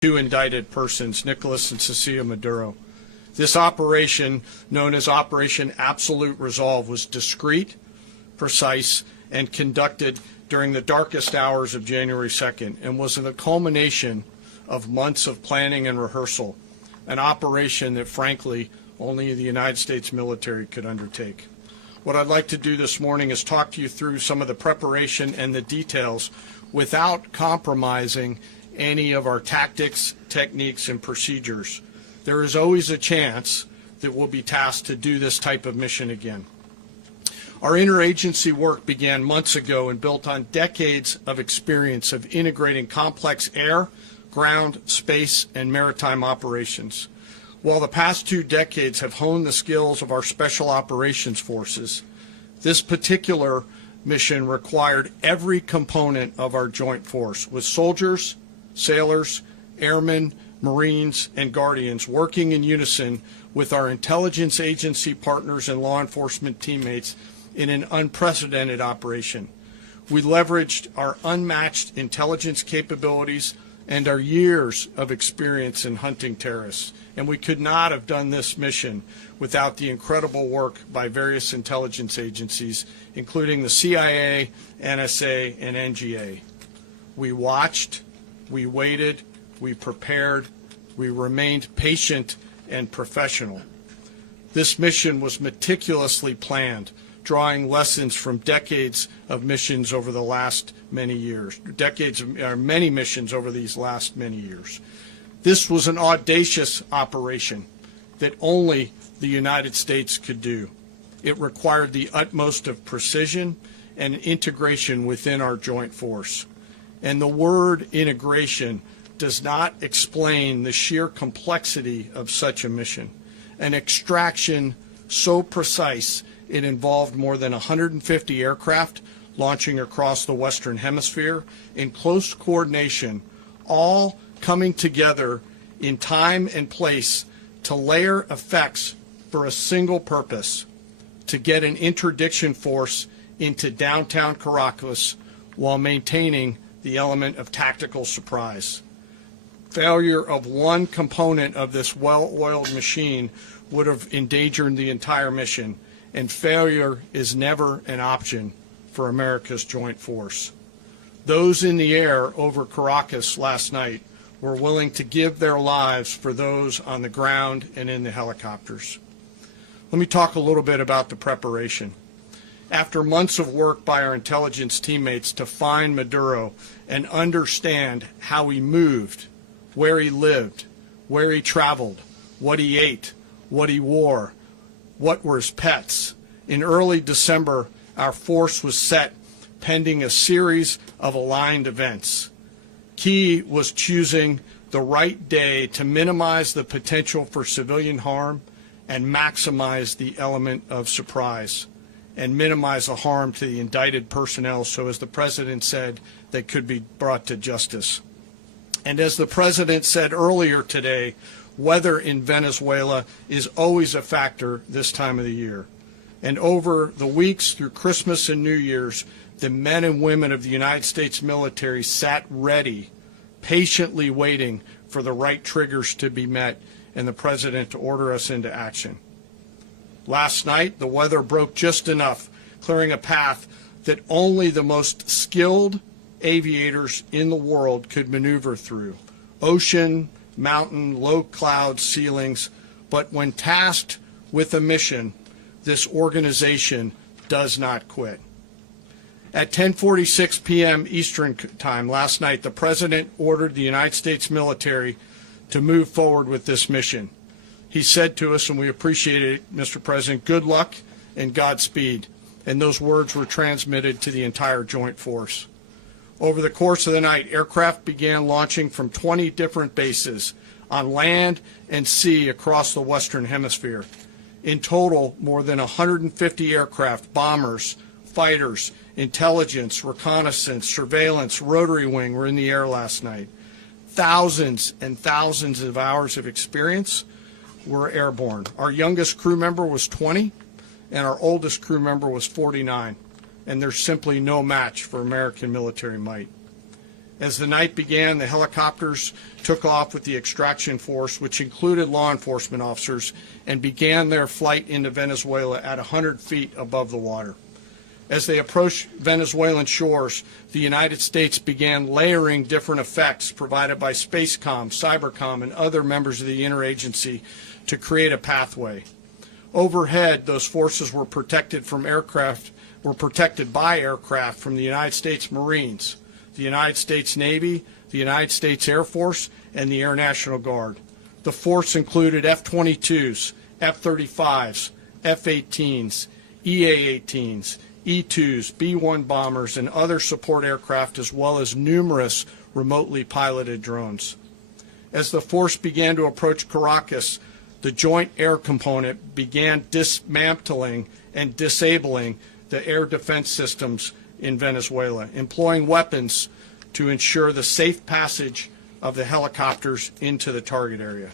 two indicted persons, Nicolas and Cecilia Maduro. This operation, known as Operation Absolute Resolve, was discreet, precise, and conducted during the darkest hours of January 2nd and was the culmination of months of planning and rehearsal, an operation that, frankly, only the United States military could undertake. What I'd like to do this morning is talk to you through some of the preparation and the details without compromising any of our tactics, techniques, and procedures. There is always a chance that we'll be tasked to do this type of mission again. Our interagency work began months ago and built on decades of experience of integrating complex air, ground, space, and maritime operations. While the past 2 decades have honed the skills of our special operations forces, this particular mission required every component of our joint force, with soldiers, sailors, airmen, Marines, and Guardians working in unison with our intelligence agency partners and law enforcement teammates in an unprecedented operation. We leveraged our unmatched intelligence capabilities and our years of experience in hunting terrorists, and we could not have done this mission without the incredible work by various intelligence agencies, including the CIA, NSA, and NGA. We watched, we waited, we prepared, we remained patient and professional. This mission was meticulously planned, drawing lessons from decades of missions over the last many years, many missions over these last many years. This was an audacious operation that only the United States could do. It required the utmost of precision and integration within our joint force. And the word integration does not explain the sheer complexity of such a mission. An extraction so precise it involved more than 150 aircraft launching across the Western Hemisphere in close coordination, all coming together in time and place to layer effects for a single purpose: to get an interdiction force into downtown Caracas while maintaining the element of tactical surprise. Failure of one component of this well-oiled machine would have endangered the entire mission, and failure is never an option for America's joint force. Those in the air over Caracas last night were willing to give their lives for those on the ground and in the helicopters. Let me talk a little bit about the preparation. After months of work by our intelligence teammates to find Maduro and understand how he moved, where he lived, where he traveled, what he ate, what he wore, what were his pets, in early December, our force was set pending a series of aligned events. Key was choosing the right day to minimize the potential for civilian harm and maximize the element of surprise and minimize the harm to the indicted personnel so, as the President said, they could be brought to justice. And as the President said earlier today, weather in Venezuela is always a factor this time of the year. And over the weeks through Christmas and New Year's, the men and women of the United States military sat ready, patiently waiting for the right triggers to be met and the President to order us into action. Last night, the weather broke just enough, clearing a path that only the most skilled aviators in the world could maneuver through. Ocean, mountain, low cloud ceilings, but when tasked with a mission, this organization does not quit. At 10:46 p.m. Eastern Time last night, the President ordered the United States military to move forward with this mission. He said to us, and we appreciate it, Mr. President, good luck and Godspeed. And those words were transmitted to the entire joint force. Over the course of the night, aircraft began launching from 20 different bases on land and sea across the Western Hemisphere. In total, more than 150 aircraft, bombers, fighters, intelligence, reconnaissance, surveillance, rotary wing were in the air last night. Thousands and thousands of hours of experience were airborne. Our youngest crew member was 20, and our oldest crew member was 49, and there's simply no match for American military might. As the night began, the helicopters took off with the extraction force, which included law enforcement officers, and began their flight into Venezuela at 100 feet above the water. As they approached Venezuelan shores, the United States began layering different effects provided by Spacecom, Cybercom, and other members of the interagency to create a pathway. Overhead, those forces were protected by aircraft from the United States Marines, the United States Navy, the United States Air Force, and the Air National Guard. The force included F-22s, F-35s, F-18s, EA-18s, E-2s, B-1 bombers, and other support aircraft, as well as numerous remotely piloted drones. As the force began to approach Caracas, the Joint Air Component began dismantling and disabling the air defense systems in Venezuela, employing weapons to ensure the safe passage of the helicopters into the target area.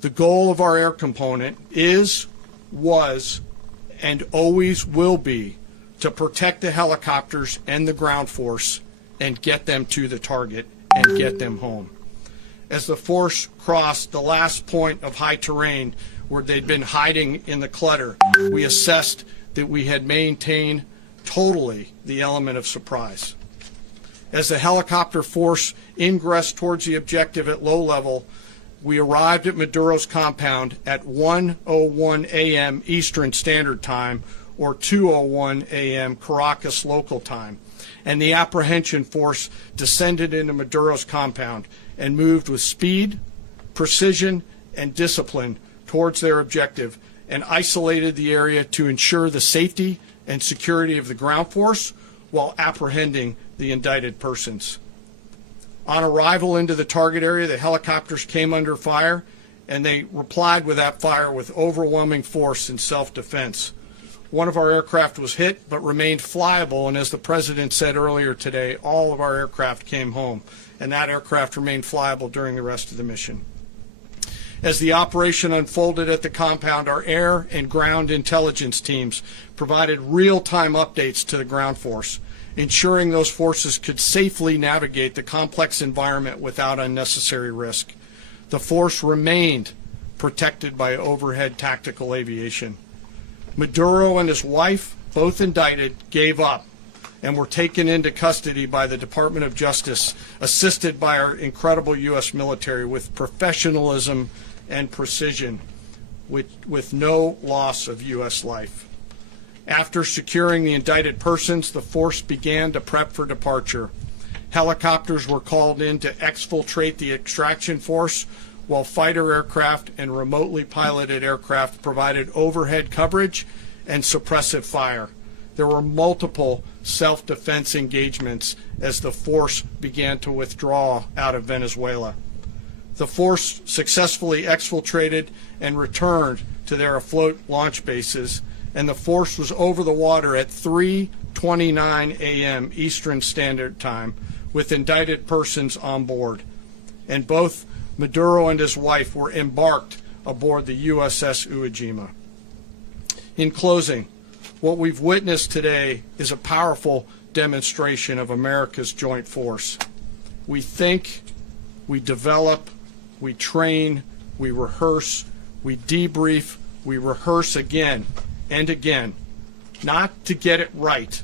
The goal of our air component is, was, and always will be to protect the helicopters and the ground force and get them to the target and get them home. As the force crossed the last point of high terrain where they'd been hiding in the clutter, we assessed that we had maintained totally the element of surprise. As the helicopter force ingressed towards the objective at low level, we arrived at Maduro's compound at 1:01 a.m. Eastern Standard Time, or 2:01 a.m. Caracas local time, and the apprehension force descended into Maduro's compound and moved with speed, precision, and discipline towards their objective, and isolated the area to ensure the safety and security of the ground force while apprehending the indicted persons. On arrival into the target area, the helicopters came under fire, and they replied with that fire with overwhelming force in self-defense. One of our aircraft was hit but remained flyable, and as the President said earlier today, all of our aircraft came home, and that aircraft remained flyable during the rest of the mission. As the operation unfolded at the compound, our air and ground intelligence teams provided real-time updates to the ground force, ensuring those forces could safely navigate the complex environment without unnecessary risk. The force remained protected by overhead tactical aviation. Maduro and his wife, both indicted, gave up and were taken into custody by the Department of Justice, assisted by our incredible U.S. military with professionalism and precision, with no loss of U.S. life. After securing the indicted persons, the force began to prep for departure. Helicopters were called in to exfiltrate the extraction force, while fighter aircraft and remotely piloted aircraft provided overhead coverage and suppressive fire. There were multiple self-defense engagements as the force began to withdraw out of Venezuela. The force successfully exfiltrated and returned to their afloat launch bases, and the force was over the water at 3:29 a.m. Eastern Standard Time with indicted persons on board. And both Maduro and his wife were embarked aboard the USS Iwo Jima. In closing, what we've witnessed today is a powerful demonstration of America's joint force. We think, we develop, we train, we rehearse, we debrief, we rehearse again and again, not to get it right,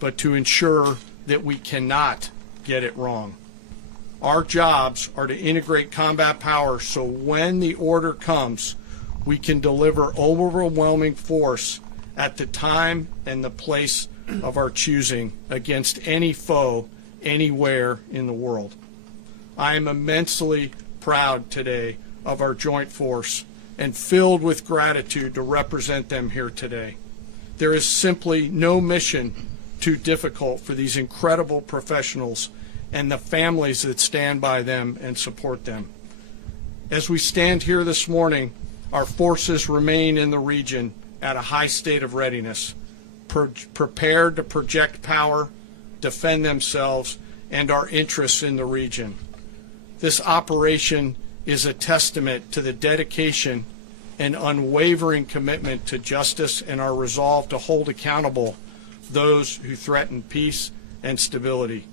but to ensure that we cannot get it wrong. Our jobs are to integrate combat power so when the order comes, we can deliver overwhelming force at the time and the place of our choosing against any foe anywhere in the world. I am immensely proud today of our joint force and filled with gratitude to represent them here today. There is simply no mission too difficult for these incredible professionals and the families that stand by them and support them. As we stand here this morning, our forces remain in the region at a high state of readiness, prepared to project power, defend themselves, and our interests in the region. This operation is a testament to the dedication and unwavering commitment to justice and our resolve to hold accountable those who threaten peace and stability.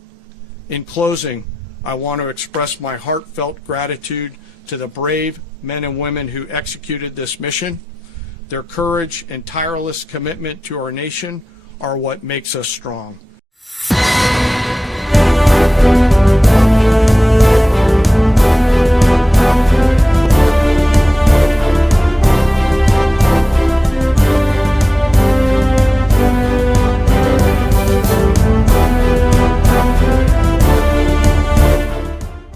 In closing, I want to express my heartfelt gratitude to the brave men and women who executed this mission. Their courage and tireless commitment to our nation are what makes us strong.